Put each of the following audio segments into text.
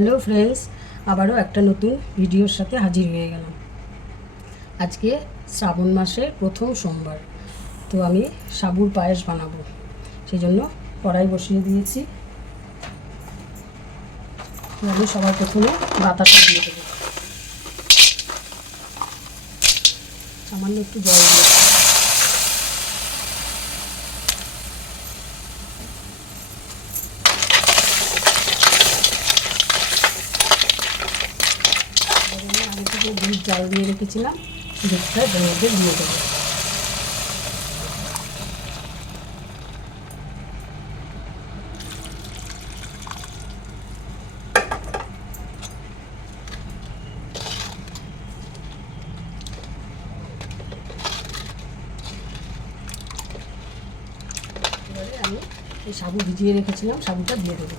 Hello friends, আবারও একটা নতুন ভিডিওর সাথে হাজির হয়ে গেলাম। আজকে শ্রাবণ মাসের প্রথম সোমবার, তো আমি সাবুর পায়েস বানাবো। সেই জন্য কড়াই বসিয়ে দিয়েছি। আমি সবার প্রথমে বাতাসা দিয়ে দেবো, সামান্য একটু জল দিয়ে। আমি থেকে দুধ জাল দিয়ে রেখেছিলাম, দুধটা এর মধ্যে দিয়ে দেবো। এবারে আমি এই সাবু ভিজিয়ে রেখেছিলাম, সাবুটা দিয়ে দেবো।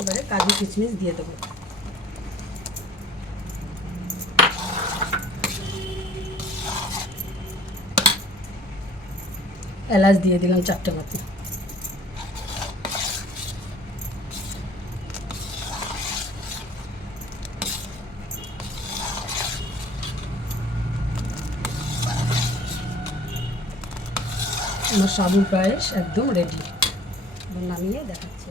এবারে কাজু কিশমিশ দিয়ে দেবো। এলাচ দিয়ে দিলাম 4টে মতো। আমার সাবুর পায়েস একদম রেডি, নামিয়ে দেখাচ্ছি।